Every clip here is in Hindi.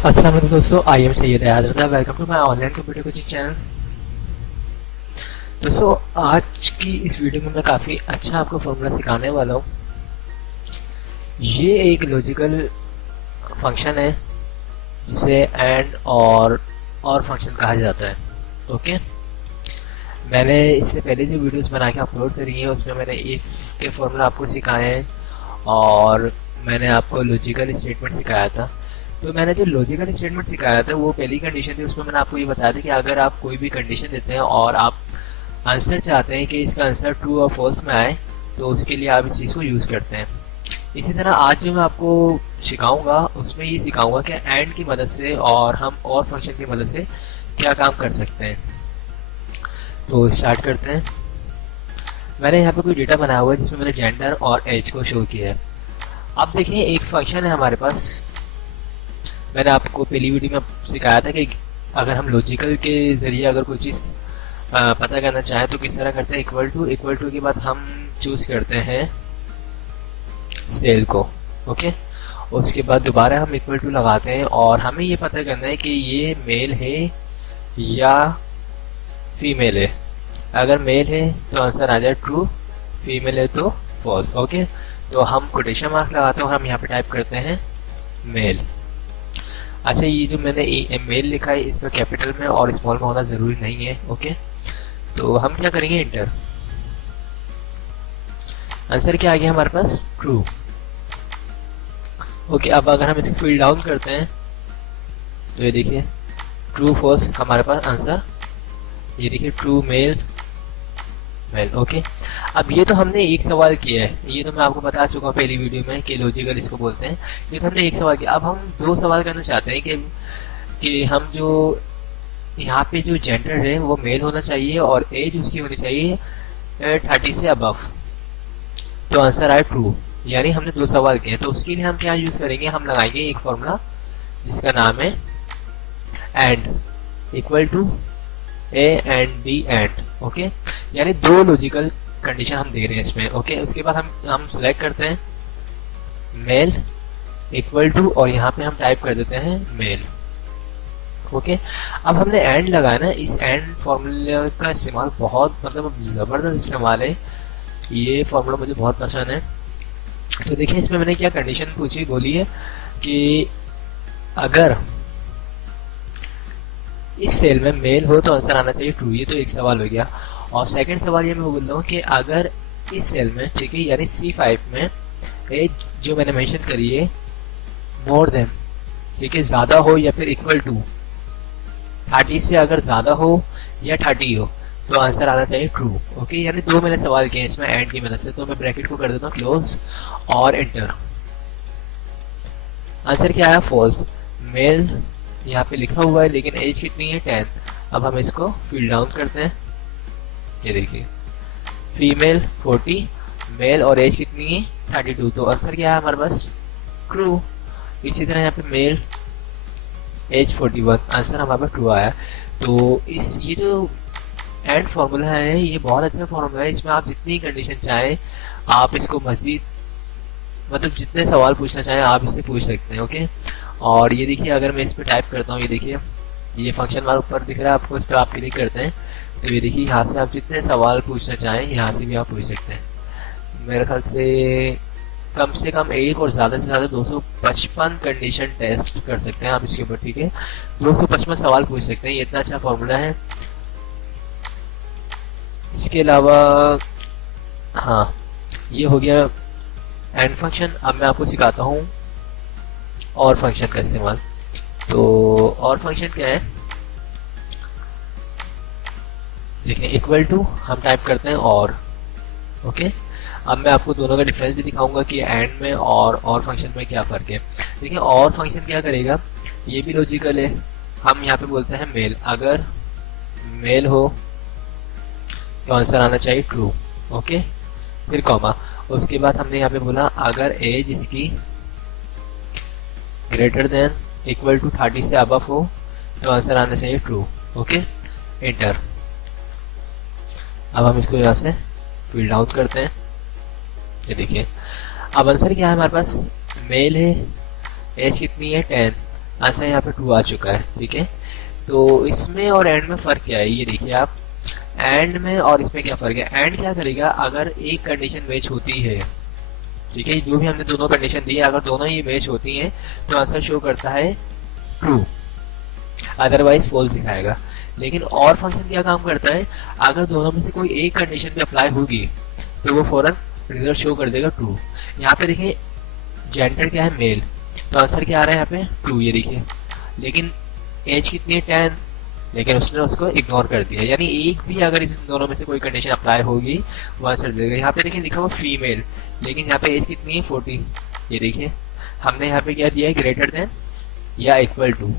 अस्सलाम वालेकुम दोस्तों, आई am Syed Hazrat. Welcome to my online computer coaching channel. दोस्तों, आज की इस वीडियो में मैं काफ़ी अच्छा आपको फॉर्मूला सिखाने वाला हूँ। ये एक लॉजिकल फंक्शन है जिसे एंड और फंक्शन कहा जाता है। ओके, मैंने इससे पहले जो वीडियोस बना के अपलोड करी है उसमें मैंने इफ के फॉर्मूला आपको सिखाए हैं और मैंने आपको लॉजिकल स्टेटमेंट सिखाया था। तो मैंने जो लॉजिकल स्टेटमेंट सिखाया था वो पहली कंडीशन थी, उसमें मैंने आपको ये बताया था कि अगर आप कोई भी कंडीशन देते हैं और आप आंसर चाहते हैं कि इसका आंसर ट्रू और फॉल्स में आए तो उसके लिए आप इस चीज़ को यूज़ करते हैं। इसी तरह आज जो मैं आपको सिखाऊंगा उसमें ये सिखाऊंगा कि एंड की मदद से और हम और फंक्शन की मदद से क्या काम कर सकते हैं। तो स्टार्ट करते हैं। मैंने यहाँ पे कोई डेटा बनाया हुआ है जिसमें मैंने जेंडर और एज को शो किया है। अब देखिए, एक फंक्शन है हमारे पास। मैंने आपको पहली वीडियो में सिखाया था कि अगर हम लॉजिकल के ज़रिए अगर कोई चीज़ पता करना चाहें तो किस तरह करते हैं। इक्वल टू के बाद हम चूज़ करते हैं सेल को। ओके, उसके बाद दोबारा हम इक्वल टू लगाते हैं और हमें ये पता करना है कि ये मेल है या फीमेल है। अगर मेल है तो आंसर आ जाए ट्रू, फीमेल है तो फॉल्स। ओके, तो हम कोटेशन मार्क लगाते हैं और हम यहाँ पे टाइप करते हैं मेल। अच्छा, ये जो मैंने मेल लिखा है इसका कैपिटल में और स्मॉल में होना ज़रूरी नहीं है। ओके, तो हम क्या करेंगे, इंटर। आंसर क्या आ गया हमारे पास, ट्रू। ओके, अब अगर हम इसको फिल डाउन करते हैं तो ये देखिए ट्रू फॉल्स हमारे पास आंसर, ये देखिए ट्रू मेल मेल। ओके, अब ये तो हमने एक सवाल किया है, ये तो मैं आपको बता चुका हूँ पहली वीडियो में कि लॉजिकल इसको बोलते हैं। ये तो हमने एक सवाल किया। अब हम दो सवाल करना चाहते हैं कि हम जो यहाँ पे जो जेंडर है वो मेल होना चाहिए और एज उसकी होनी चाहिए 30 से अबव। तो आंसर आए ट्रू, यानी हमने दो सवाल किए। तो उसके लिए हम क्या यूज करेंगे, हम लगाएंगे एक फॉर्मूला जिसका नाम है and, equal to A and B and. Okay, यानी दो लॉजिकल कंडीशन हम दे रहे हैं इसमें। ओके, उसके बाद हम सिलेक्ट करते हैं मेल इक्वल टू और यहाँ पे हम टाइप कर देते हैं मेल। ओके, अब हमने एंड लगाया ना, इस एंड फॉर्मूले का इस्तेमाल बहुत ज़बरदस्त इस्तेमाल है। ये फॉर्मूला मुझे बहुत पसंद है। तो देखिए, इसमें मैंने क्या कंडीशन पूछी, बोली है कि अगर इस सेल में मेल हो तो आंसर आना चाहिए ट्रू। ये तो एक सवाल हो गया। और सेकंड सवाल ये मैं बोल रहा हूँ कि अगर इस सेल में, ठीक है, यानी C5 में एज जो मैंने मेंशन करी है मोर देन, ठीक है, ज़्यादा हो या फिर इक्वल टू 30 से अगर ज़्यादा हो या 30 हो तो आंसर आना चाहिए ट्रू। ओके, यानी दो मैंने सवाल किए इसमें एंड की मदद से। तो मैं ब्रैकेट को कर देता हूँ क्लोज और एंटर। आंसर क्या आया, फॉल्स। मेल यहाँ पे लिखा हुआ है लेकिन एज कितनी है, 10। अब हम इसको फिल डाउन करते हैं, ये देखिए फीमेल 40, मेल और एज कितनी है 32। तो आंसर क्या है हमारे पास, ट्रू। इसी तरह यहाँ पे मेल एज 41, आंसर हमारे पास ट्रू आया। तो ये जो एंड फॉर्मूला है ये बहुत अच्छा फॉर्मूला है। इसमें आप जितनी कंडीशन चाहें आप इसको मजीद जितने सवाल पूछना चाहें आप इससे पूछ सकते हैं। ओके, और ये देखिए अगर मैं इस पर टाइप करता हूँ, ये देखिए ये फंक्शन हमारे ऊपर दिख रहा है आपको, इस पर आप क्लिक करते हैं तो ये देखिए यहाँ से आप जितने सवाल पूछना चाहें यहाँ से भी आप पूछ सकते हैं। मेरे ख्याल से कम एक और ज़्यादा से ज़्यादा 255 कंडीशन टेस्ट कर सकते हैं आप इसके ऊपर, ठीक है। 255 सवाल पूछ सकते हैं, ये इतना अच्छा फॉर्मूला है। इसके अलावा हाँ, ये हो गया एंड फंक्शन। अब मैं आपको सिखाता हूँ और फंक्शन का इस्तेमाल। तो और फंक्शन क्या है, देखिए इक्वल टू हम टाइप करते हैं और। ओके, अब मैं आपको दोनों का डिफरेंस भी दिखाऊंगा कि एंड में और फंक्शन में क्या फ़र्क है। देखिए और फंक्शन क्या करेगा, ये भी लॉजिकल है। हम यहाँ पे बोलते हैं मेल, अगर मेल हो तो आंसर आना चाहिए ट्रू। ओके, फिर कॉमा, उसके बाद हमने यहाँ पे बोला अगर एज इसकी ग्रेटर देन इक्वल टू 30 से अबव हो तो आंसर आना चाहिए ट्रू। Okay, enter. अब हम इसको यहाँ से फिल डाउन करते हैं, ये देखिए अब आंसर क्या है हमारे पास, मेल है, एज कितनी है 10, आंसर यहाँ पे ट्रू आ चुका है। ठीक है, तो इसमें और एंड में फ़र्क क्या है ये देखिए आप। एंड में और इसमें क्या फ़र्क है, एंड क्या करेगा, अगर एक कंडीशन मैच होती है, ठीक है, जो भी हमने दोनों कंडीशन दी है, अगर दोनों ही मैच होती हैं तो आंसर शो करता है ट्रू, अदरवाइज फॉल्स दिखाएगा। लेकिन और फंक्शन क्या काम करता है, अगर दोनों में से कोई एक कंडीशन भी अप्लाई होगी तो वो फौरन रिजल्ट शो कर देगा ट्रू। यहाँ पे देखिए जेंडर क्या है, मेल, तो आंसर क्या आ रहा है यहाँ पे ट्रू, ये देखिए। लेकिन एज कितनी है 10, लेकिन उसने उसको इग्नोर कर दिया, यानी एक भी अगर इस दोनों में से कोई कंडीशन अप्लाई होगी वो आंसर देगा। यहाँ पे देखिए लिखा हुआ फीमेल, लेकिन यहाँ पे एज कितनी है 40, ये देखिए हमने यहाँ पे क्या दिया है, ग्रेटर देन या इक्वल टू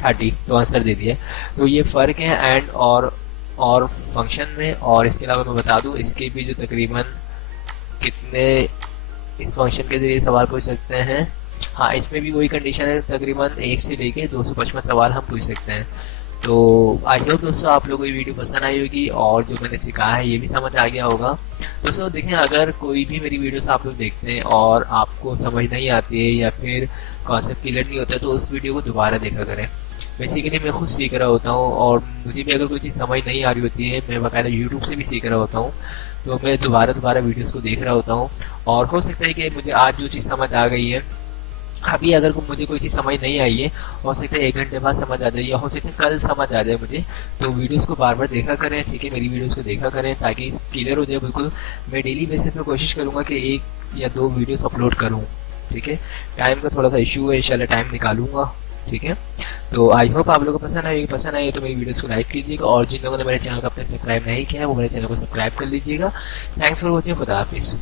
30, तो आंसर दे दिया। तो ये फ़र्क है एंड और फंक्शन में। और इसके अलावा मैं बता दूं इसके भी जो तकरीबन कितने इस फंक्शन के जरिए सवाल पूछ सकते हैं, हाँ इसमें भी वही कंडीशन है, तकरीबन 1 से लेके 255 सवाल हम पूछ सकते हैं। तो आई होप दोस्तों आप लोगों को ये वीडियो पसंद आई होगी और जो मैंने सिखाया है ये भी समझ आ गया होगा। दोस्तों देखें, अगर कोई भी मेरी वीडियोस आप लोग देखते हैं और आपको समझ नहीं आती है या फिर कॉन्सेप्ट क्लियर नहीं होता है तो उस वीडियो को दोबारा देखा करें। बेसिकली मैं खुद सीख रहा होता हूँ और मुझे भी अगर कोई चीज़ समझ नहीं आ रही होती है, मैं बाकायदा यूट्यूब से भी सीख रहा होता हूँ, तो मैं दोबारा वीडियोस को देख रहा होता हूँ। और हो सकता है कि मुझे आज जो चीज़ समझ आ गई है, अभी अगर मुझे कोई चीज़ समझ नहीं आई है, हो सकता है 1 घंटे बाद समझ आ जाए या हो सकता है कल समझ आ जाए मुझे। तो वीडियोस को बार बार देखा करें, ठीक है, मेरी वीडियोस को देखा करें ताकि क्लियर हो जाए बिल्कुल। मैं डेली बेसिस पे कोशिश करूँगा कि 1 या 2 वीडियोस अपलोड करूँ, ठीक है। टाइम का थोड़ा सा इशू है, इंशाल्लाह टाइम निकालूंगा, ठीक है। तो आई होप आप लोगों को पसंद आई तो मेरी वीडियोस को लाइक कीजिएगा और जिन लोगों ने मेरे चैनल को अब तक सब्सक्राइब नहीं किया है वो मेरे चैनल को सब्सक्राइब कर लीजिएगा। थैंक्स फॉर वॉचिंग, खुदा हाफिज़।